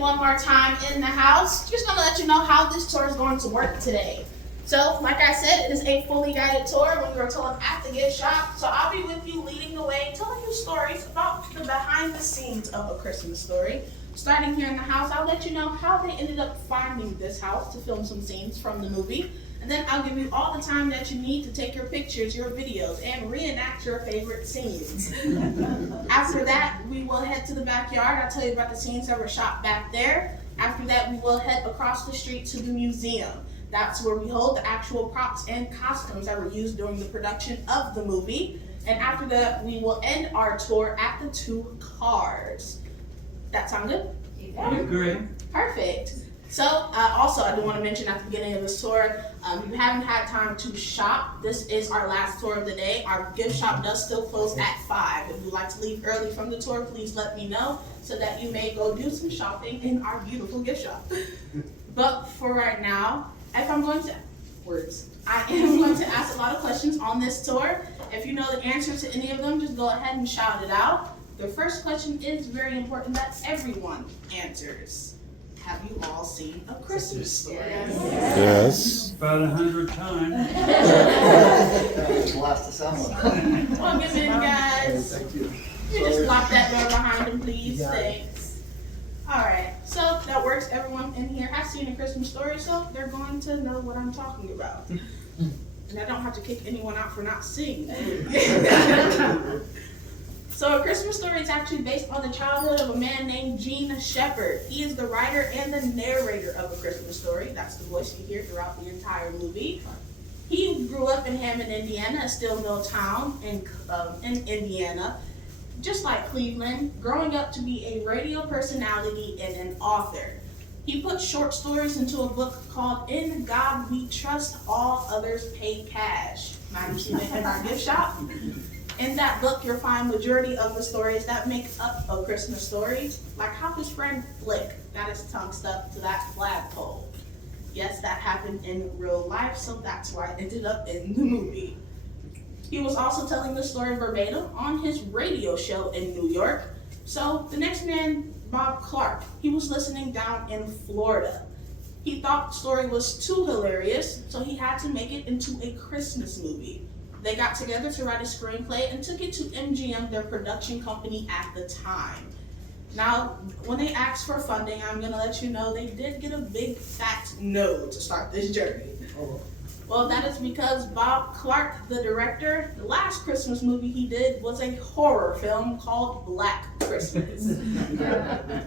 one more time in the house. Just gonna let you know how this tour is going to work today. So, like I said, it is a fully guided tour when we were told at the gift shop. So I'll be with you leading the way, telling you stories about the behind the scenes of A Christmas Story. Starting here in the house, I'll let you know how they ended up finding this house to film some scenes from the movie. And then I'll give you all the time that you need to take your pictures, your videos, and reenact your favorite scenes. After that, we will head to the backyard. I'll tell you about the scenes that were shot back there. After that, we will head across the street to the museum. That's where we hold the actual props and costumes that were used during the production of the movie. And after that, we will end our tour at the 2 cars. That sound good? Yeah. Great. Perfect. So, also, I do want to mention at the beginning of this tour, if you haven't had time to shop, this is our last tour of the day. Our gift shop does still close at 5. If you'd like to leave early from the tour, please let me know so that you may go do some shopping in our beautiful gift shop. But for right now, I am going to ask a lot of questions on this tour. If you know the answer to any of them, just go ahead and shout it out. The first question is very important that everyone answers. Have you all seen A Christmas Story? Yes. About 100 times. Last to someone. Welcome in, guys. Thank you. You just lock that door behind him, please. Thanks. All right, so that works. Everyone in here has seen A Christmas Story, so they're going to know what I'm talking about. And I don't have to kick anyone out for not seeing it. So A Christmas Story is actually based on the childhood of a man named Gene Shepherd. He is the writer and the narrator of A Christmas Story. That's the voice you hear throughout the entire movie. He grew up in Hammond, Indiana, a steel mill town in Indiana. Just like Cleveland, growing up to be a radio personality and an author. He put short stories into a book called In God We Trust, All Others Pay Cash. Now you see it in our gift shop. In that book, you'll find majority of the stories that make up A Christmas Story, like how his friend Flick got his tongue stuck to that flagpole. Yes, that happened in real life, so that's why it ended up in the movie. He was also telling the story verbatim on his radio show in New York. So the next man, Bob Clark, he was listening down in Florida. He thought the story was too hilarious, so he had to make it into a Christmas movie. They got together to write a screenplay and took it to MGM, their production company at the time. Now, when they asked for funding, I'm gonna let you know they did get a big fat no to start this journey. Well, that is because Bob Clark, the director, the last Christmas movie he did was a horror film called Black Christmas.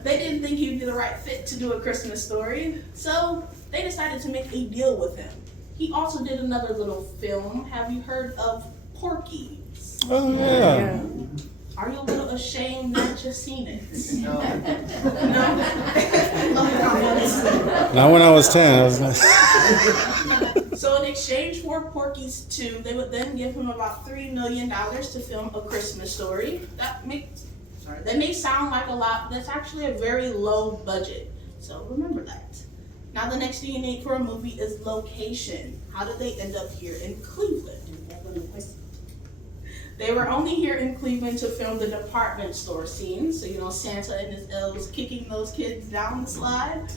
They didn't think he'd be the right fit to do A Christmas Story, so they decided to make a deal with him. He also did another little film. Have you heard of Porky's? Oh, yeah. Are you a little ashamed that you've seen it? No. No? Not when I was 10. I was not. So in exchange for Porky's 2, they would then give him about $3 million to film A Christmas Story. That may sound like a lot, but that's actually a very low budget. So remember that. Now the next thing you need for a movie is location. How did they end up here in Cleveland? They were only here in Cleveland to film the department store scene. So Santa and his elves kicking those kids down the slide.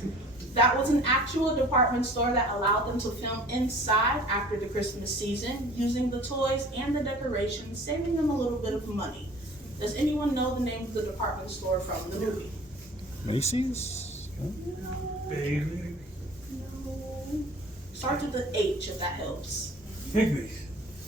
That was an actual department store that allowed them to film inside after the Christmas season, using the toys and the decorations, saving them a little bit of money. Does anyone know the name of the department store from the movie? Macy's? Bailey. No. Starts with the H, if that helps. Higby's.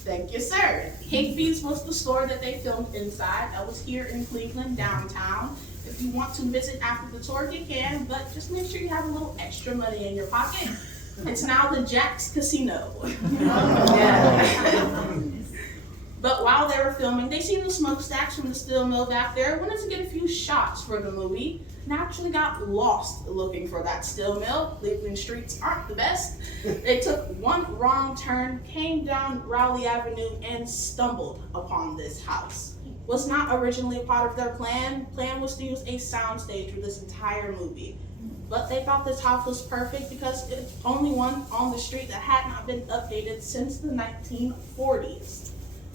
Thank you, sir. Higbee's was the store that they filmed inside. That was here in Cleveland, downtown. If you want to visit after the tour, you can, but just make sure you have a little extra money in your pocket. It's now the Jack's Casino. Yeah. But while they were filming, they seen the smokestacks from the steel mill back there, wanted to get a few shots for the movie, and actually got lost looking for that steel mill. Cleveland streets aren't the best. They took one wrong turn, came down Rowley Avenue, and stumbled upon this house. Was not originally a part of their plan. Plan was to use a soundstage for this entire movie. But they thought this house was perfect because it's the only one on the street that had not been updated since the 1940s.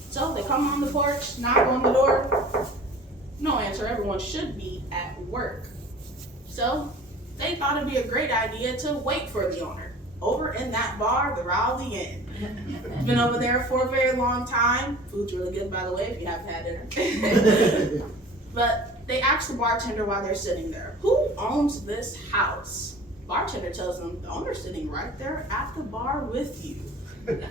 So they come on the porch, knock on the door. No answer, everyone should be at work. So they thought it'd be a great idea to wait for the owner over in that bar, the Rowley Inn. Been over there for a very long time. Food's really good, by the way, if you haven't had dinner. But they asked the bartender while they're sitting there, who owns this house? Bartender tells them, the owner's sitting right there at the bar with you.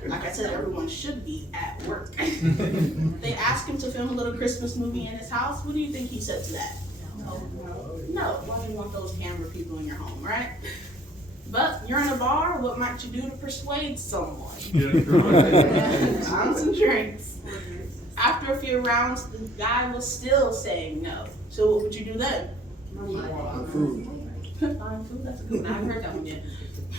Like I said, everyone should be at work. They asked him to film a little Christmas movie in his house. What do you think he said to that? No, why do you want those camera people in your home, right? But you're in a bar, what might you do to persuade someone? Some drinks. After a few rounds, the guy was still saying no. So what would you do then? Find food, that's a good one. I haven't heard that one yet.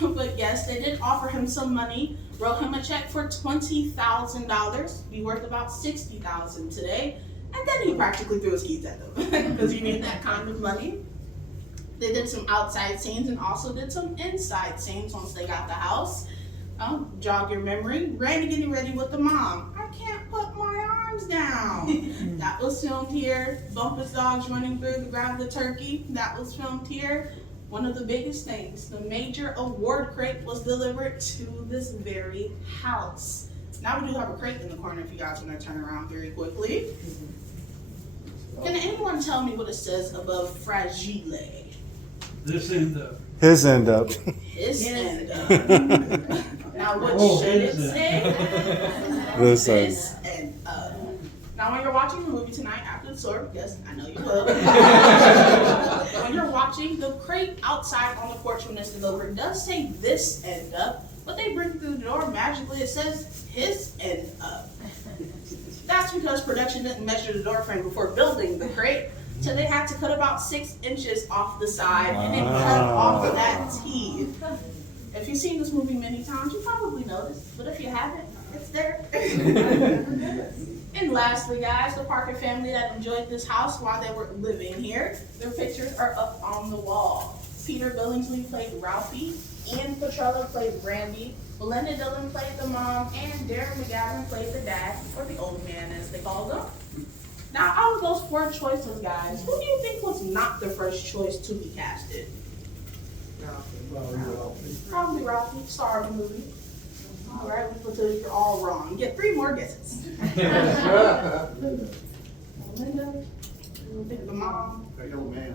But yes, they did offer him some money, wrote him a check for $20,000, be worth about $60,000 today, and then he practically threw his keys at them because he needed that kind of money. They did some outside scenes and also did some inside scenes once they got the house. Jog your memory. Randy getting ready with the mom. I can't put my arms down. That was filmed here. Bumpus dogs running through to grab the turkey. That was filmed here. One of the biggest things, the major award crate was delivered to this very house. Now we do have a crate in the corner if you guys want to turn around very quickly. Can anyone tell me what it says above fragile? This end up. His end up. His end up. Now what should it say? This end. This end up. Now when you're watching the movie tonight after the tour, yes, I know you will. When you're watching, the crate outside on the porch when it's delivered does say this end up, but they bring through the door magically it says his end up. That's because production didn't measure the door frame before building the crate, so they had to cut about 6 inches off the side and then cut off of that teeth. If you've seen this movie many times, you probably noticed, but if you haven't, it's there. And lastly, guys, the Parker family that enjoyed this house while they were living here, their pictures are up on the wall. Peter Billingsley played Ralphie, Ian Petrella played Randy, Belinda Dillon played the mom, and Darren McGavin played the dad, or the old man as they called him. Now, out of those 4 choices, guys, who do you think was not the first choice to be casted? Probably Ralphie, star of the movie. All right, until you're all wrong. Get 3 more guesses. Belinda, the mom, The old man.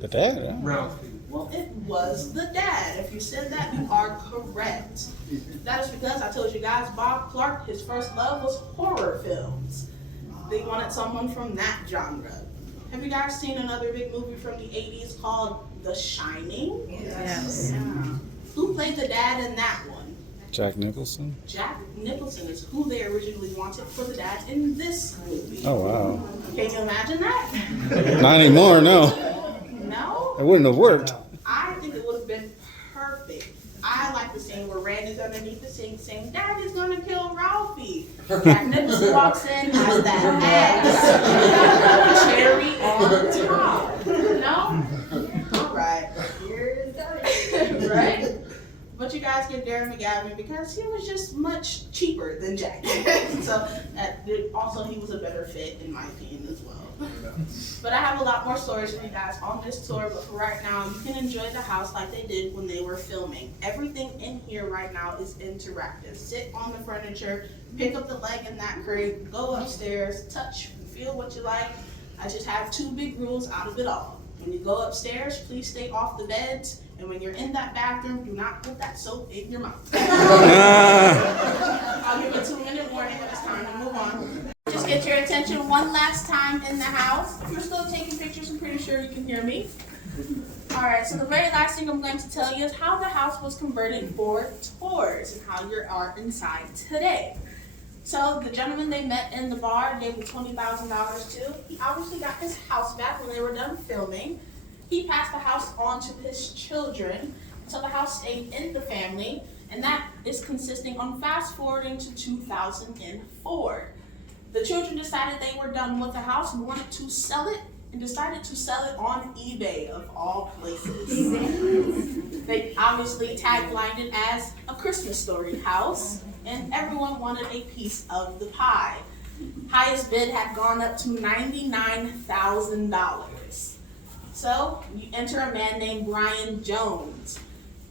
The dad, huh? Ralphie. Well, it was the dad. If you said that, you are correct. That is because I told you guys, Bob Clark, his first love was horror films. They wanted someone from that genre. Have you guys seen another big movie from the 80s called The Shining? Yes. Who played the dad in that one? Jack Nicholson. Jack Nicholson is who they originally wanted for the dad in this movie. Oh wow. Can you imagine that? Not anymore, no. No? It wouldn't have worked. I think it would have been perfect. I like the scene where Randy's underneath the sink saying, Daddy's gonna kill Ralphie. Jack Nicholson walks in, has that axe, cherry on top. No? All right. Here's that. Right? But you guys get Darren McGavin because he was just much cheaper than Jack. So also he was a better fit in my opinion as well. But I have a lot more stories for you guys on this tour, but for right now, you can enjoy the house like they did when they were filming. Everything in here right now is interactive. Sit on the furniture, pick up the leg in that crate, go upstairs, touch, feel what you like. I just have 2 big rules out of it all. When you go upstairs, please stay off the beds. And when you're in that bathroom, do not put that soap in your mouth. I'll give a 2-minute warning when it's time to move on. Just get your attention one last time in the house. If you're still taking pictures, I'm pretty sure you can hear me. All right, so the very last thing I'm going to tell you is how the house was converted for tours and how you are inside today. So the gentleman they met in the bar gave him $20,000 to. He obviously got his house back when they were done filming. He passed the house on to his children, so the house stayed in the family, and that is consisting on fast forwarding to 2004. The children decided they were done with the house and wanted to sell it, and decided to sell it on eBay of all places. They obviously taglined it as a Christmas Story house, and everyone wanted a piece of the pie. Highest bid had gone up to $99,000. So you enter a man named Brian Jones.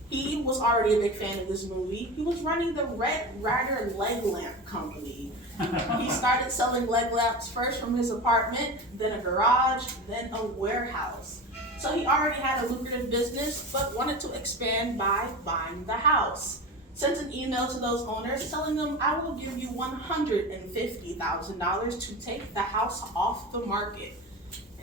He was already a big fan of this movie. He was running the Red Ryder Leg Lamp Company. He started selling leg lamps first from his apartment, then a garage, then a warehouse. So he already had a lucrative business, but wanted to expand by buying the house. Sent an email to those owners telling them, I will give you $150,000 to take the house off the market.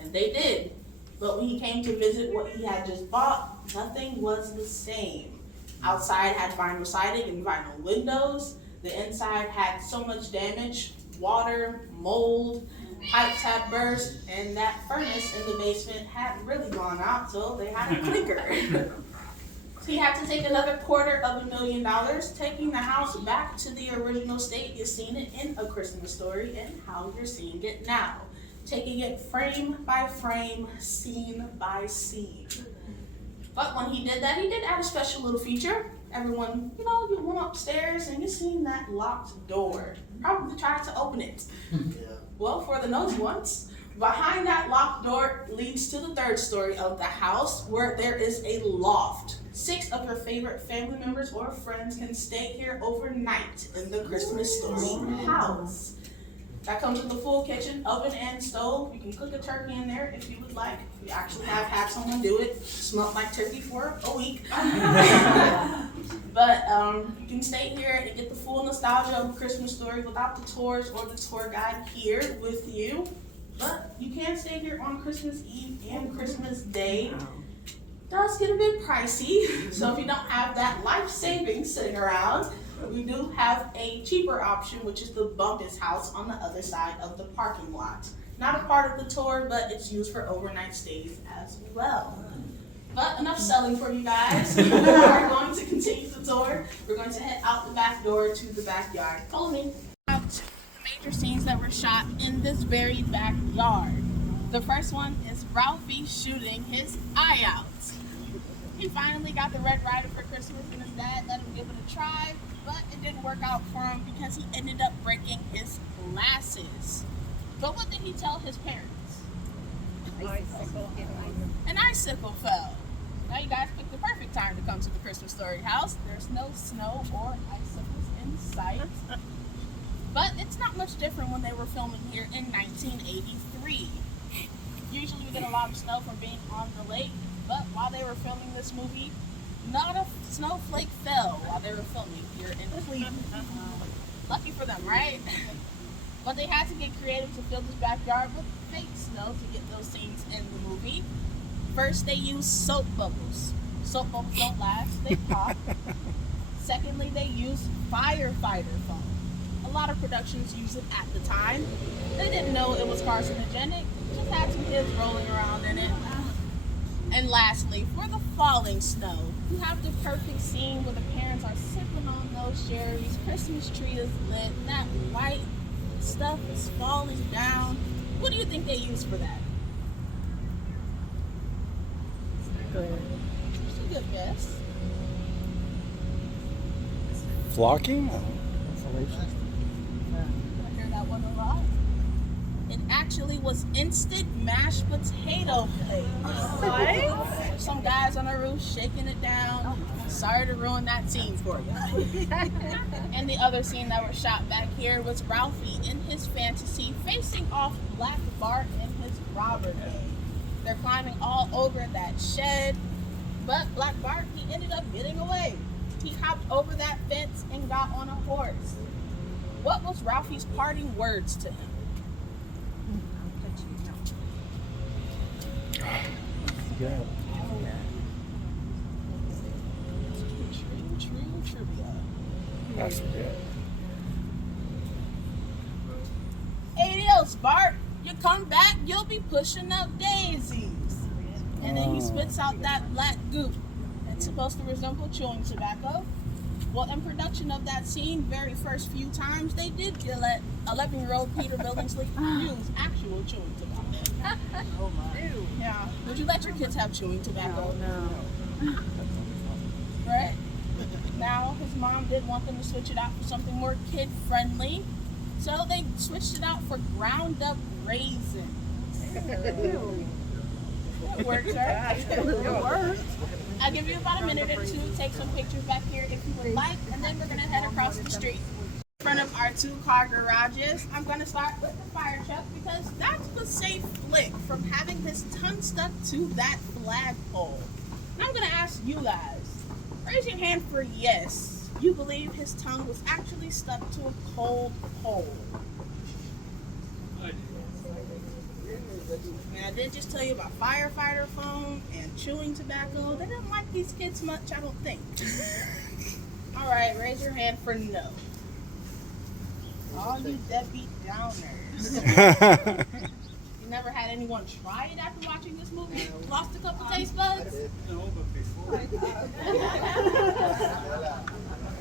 And they did. But when he came to visit what he had just bought, nothing was the same. Outside had vinyl siding and vinyl windows. The inside had so much damage, water, mold, pipes had burst, and that furnace in the basement had really gone out, so they had a clinker. He had to take another $250,000, taking the house back to the original state you've seen it in A Christmas Story and how you're seeing it now. Taking it frame by frame, scene by scene. But when he did that, he did add a special little feature. Everyone, you went upstairs and you seen that locked door. Probably tried to open it. Well, for the nosy ones, behind that locked door leads to the third story of the house where there is a loft. 6 of your favorite family members or friends can stay here overnight in the Christmas Story house. That comes with a full kitchen, oven, and stove. You can cook a turkey in there if you would like. We actually have had someone do it. Smelled like turkey for a week. But you can stay here and get the full nostalgia of A Christmas Story without the tours or the tour guide here with you. But you can stay here on Christmas Eve and Christmas Day. It does get a bit pricey, so if you don't have that life savings sitting around, we do have a cheaper option, which is the Bumpus House on the other side of the parking lot. Not a part of the tour, but it's used for overnight stays as well. But enough selling for you guys. We are going to continue the tour. We're going to head out the back door to the backyard. Follow me. Out to the major scenes that were shot in this very backyard. The first one is Ralphie shooting his eye out. He finally got the Red Ryder for Christmas and his dad let him give it a try, but it didn't work out for him because he ended up breaking his glasses. But what did he tell his parents? An icicle fell. Now you guys picked the perfect time to come to the Christmas Story house. There's no snow or icicles in sight. But it's not much different when they were filming here in 1983. Usually we get a lot of snow from being on the lake, but while they were filming this movie, not a snowflake fell while they were filming here in Cleveland. Lucky for them, right? But they had to get creative to fill this backyard with fake snow to get those scenes in the movie. First, they used soap bubbles. Soap bubbles don't last, they pop. Secondly, they used firefighter foam. A lot of productions used it at the time. They didn't know it was carcinogenic, just had some kids rolling around in it. And lastly, for the falling snow, you have the perfect scene where the parents are sipping on those cherries, Christmas tree is lit, that white stuff is falling down. What do you think they used for that? It's a good guess. Flocking? I hear that one a lot. It actually was instant mashed potato flakes. What? Some guys on the roof shaking it down. Sorry to ruin that scene for you. And the other scene that was shot back here was Ralphie in his fantasy facing off Black Bart and his robber gang. They're climbing all over that shed, but Black Bart, he ended up getting away. He hopped over that fence and got on a horse. What was Ralphie's parting words to him? Yeah. True trivia. I forget. Adios, Bart. You come back, you'll be pushing up daisies. And then he spits out that black goop. It's supposed to resemble chewing tobacco. Well, in production of that scene, very first few times, they did let 11-year-old Peter Billingsley use actual chewing tobacco. Oh my. Ew. Yeah. Would you let your kids have chewing tobacco? No. Right? Now, his mom did want them to switch it out for something more kid-friendly. So they switched it out for ground-up raisins. Ew. It works, right? It works. I'll give you about a minute or two. Take some pictures back here if you would like, and then we're gonna head across the street. In front of our 2-car garages, I'm gonna start with the fire truck because that's the safe flick from having his tongue stuck to that flagpole. And I'm gonna ask you guys, raise your hand for yes, you believe his tongue was actually stuck to a cold pole. And I did just tell you about firefighter foam and chewing tobacco. They didn't like these kids much, I don't think. All right, raise your hand for no. All you deadbeat downers. You never had anyone try it after watching this movie? Lost a couple taste buds? No, but before.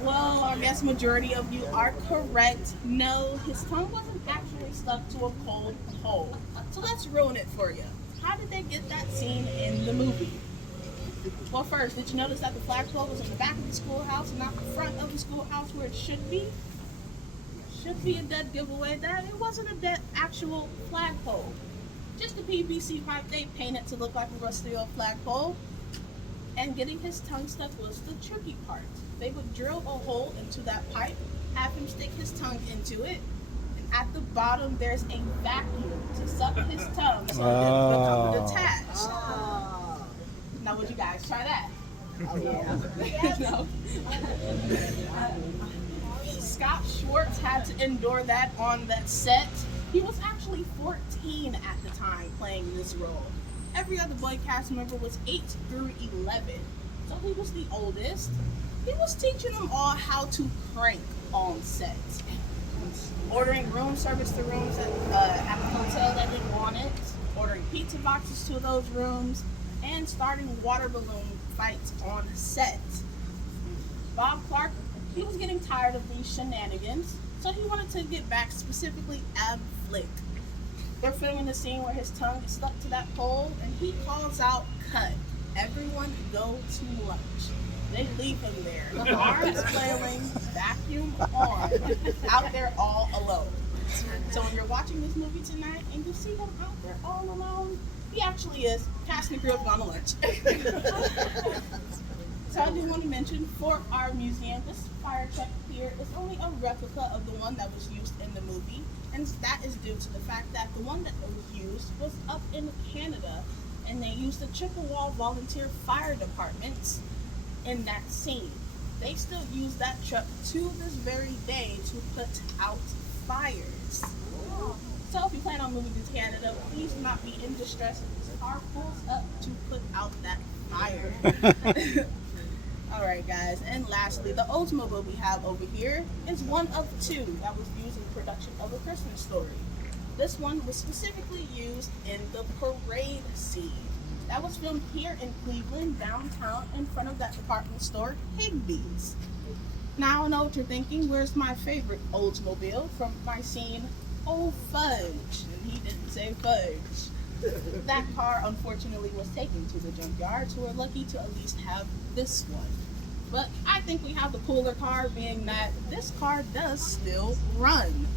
Well, I guess majority of you are correct. No, his tongue wasn't actually stuck to a cold pole. So let's ruin it for you. How did they get that scene in the movie? Well, first, did you notice that the flagpole was in the back of the schoolhouse and not the front of the schoolhouse where it should be? Should be a dead giveaway that it wasn't a dead actual flagpole. Just a PVC pipe they painted to look like a rusty old flagpole. And getting his tongue stuck was the tricky part. They would drill a hole into that pipe, have him stick his tongue into it, and at the bottom there's a vacuum to suck his tongue so it didn't become detached. Now would you guys try that? Oh, yeah. No. Scott Schwartz had to endure that on that set. He was actually 14 at the time playing this role. Every other boy cast member was 8 through 11, so he was the oldest. He was teaching them all how to crank on set. Ordering room service to rooms at the hotel that didn't want it, ordering pizza boxes to those rooms, and starting water balloon fights on set. Bob Clark, he was getting tired of these shenanigans, so he wanted to get back specifically Ab Flick. They're filming the scene where his tongue is stuck to that pole, and he calls out, "Cut. Everyone go to lunch." They leave him there, arms flailing, vacuum on, out there all alone. So when you're watching this movie tonight and you see him out there all alone, he actually is. Cast and crew have gone to lunch. So I do want to mention, for our museum, this fire truck here is only a replica of the one that was used in the movie, and that is due to the fact that the one that was used was up in Canada, and they used the Chippewa Volunteer Fire Departments in that scene. They still use that truck to this very day to put out fires. So if you plan on moving to Canada, please do not be in distress. This car pulls up to put out that fire. Alright guys, and lastly, the Oldsmobile we have over here is one of 2 that was used in the production of A Christmas Story. This one was specifically used in the parade scene. That was filmed here in Cleveland, downtown, in front of that department store, Higbee's. Now I know what you're thinking, where's my favorite Oldsmobile from my scene, Oh Fudge? And he didn't say fudge. That car unfortunately was taken to the junkyard, so we're lucky to at least have this one. But I think we have the cooler car, being that this car does still run.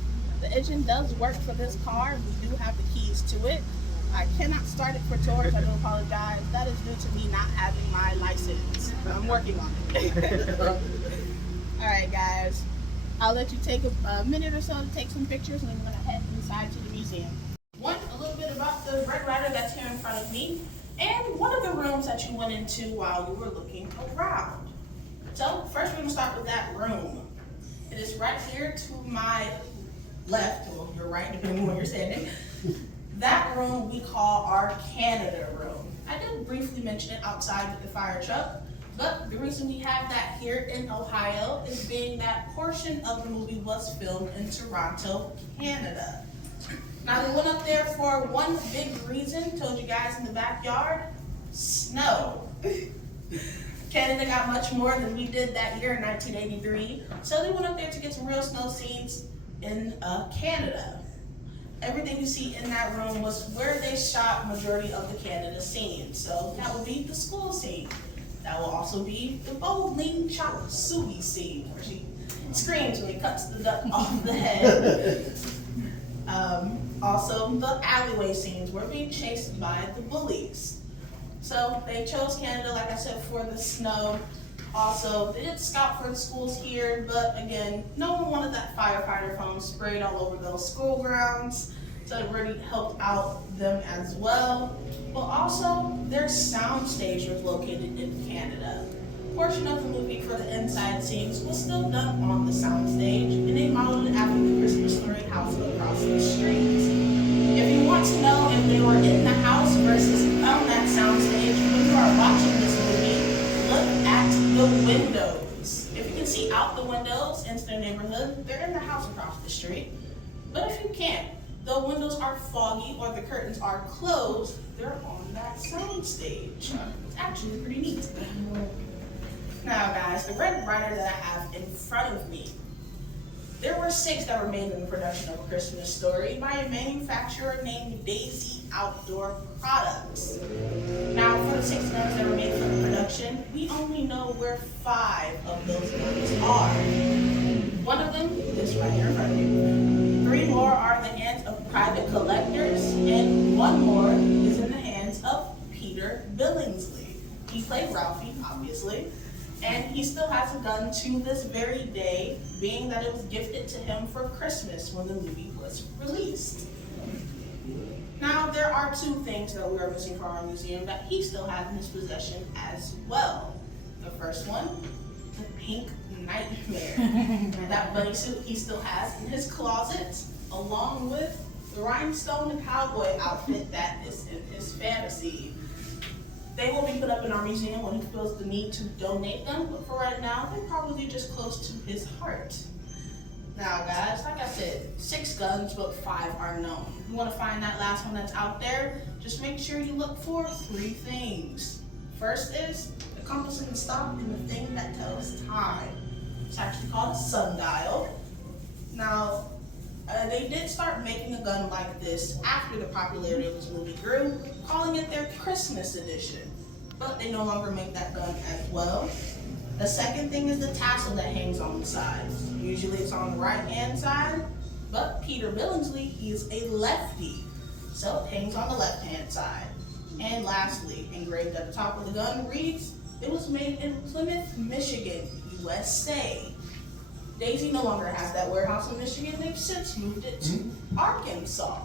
The engine does work for this car, and we do have the keys to it. I cannot start it for tours, I do apologize. That is due to me not having my license. I'm working on it. Alright guys, I'll let you take a minute or so to take some pictures, and then we're going to head inside to the museum. A little bit about the Red Rider that's here in front of me, and one of the rooms that you went into while you were looking around. So first we're going to start with that room. It is right here to my left, or your right, depending on where you're standing. That room we call our Canada room. I did briefly mention it outside with the fire truck, but the reason we have that here in Ohio is being that portion of the movie was filmed in Toronto, Canada. Now they went up there for one big reason, told you guys in the backyard, snow. Canada got much more than we did that year in 1983, so they went up there to get some real snow scenes in Canada. Everything you see in that room was where they shot majority of the Canada scenes. So that would be the school scene. That will also be the bowling chop suey scene, where she screams when he cuts the duck off the head. Also, the alleyway scenes were being chased by the bullies. So they chose Canada, like I said, for the snow. Also, they did scout for the schools here, but again, no one wanted that firefighter foam sprayed all over those school grounds. So it really helped out them as well. But also, their sound stage was located in Canada. A portion of the movie for the inside scenes was still done on the sound stage, and they modeled it after the Christmas Story house across the street. If you want to know if they were in the house versus on that sound stage, when you are watching this movie, look at the windows. If you can see out the windows into their neighborhood, they're in the house across the street. But if you can't, the windows are foggy or the curtains are closed, they're on that sound stage. It's actually pretty neat. Now guys, the Red Ryder that I have in front of me, there were 6 that were made in the production of A Christmas Story by a manufacturer named Daisy Outdoor Products. Now for the 6 guns that were made for the production, we only know where 5 of those guns are. One of them is right here in front of you. 3 more are in the hands of private collectors, and 1 more is in the hands of Peter Billingsley. He played Ralphie, obviously, and he still has a gun to this very day, being that it was gifted to him for Christmas when the movie was released. Now, there are 2 things that we are missing from our museum that he still has in his possession as well. The first one, the Pink Nightmare. And that bunny suit he still has in his closet, along with the rhinestone cowboy outfit that is in his fantasy. They will be put up in our museum when he feels the need to donate them, but for right now, they're probably just close to his heart. Now guys, like I said, 6 guns, but 5 are known. You want to find that last one that's out there, just make sure you look for 3 things. First is the compass in the stock and the thing that tells time. It's actually called a sundial. Now, they did start making a gun like this after the popularity of this movie grew, calling it their Christmas edition. But they no longer make that gun as well. The second thing is the tassel that hangs on the sides. Usually it's on the right-hand side, but Peter Billingsley, he is a lefty, so it hangs on the left-hand side. And lastly, engraved at the top of the gun reads, "It was made in Plymouth, Michigan, USA." Daisy no longer has that warehouse in Michigan. They've since moved it to Arkansas.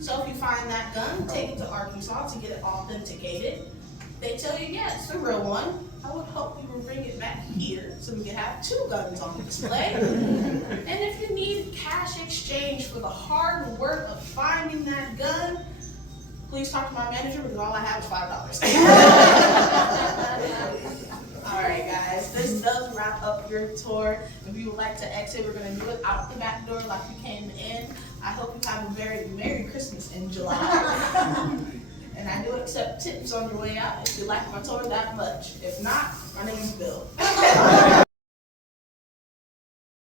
So if you find that gun, take it to Arkansas to get it authenticated. They tell you, yeah, it's the real one. I would hope you will bring it back here so we can have 2 guns on display. And if you need cash exchange for the hard work of finding that gun, please talk to my manager because all I have is $5. Alright guys, this does wrap up your tour. If you would like to exit, we're going to do it out the back door like you came in. I hope you have a very Merry Christmas in July. And I do accept tips on your way out if you like my tour that much. If not, my name is Bill.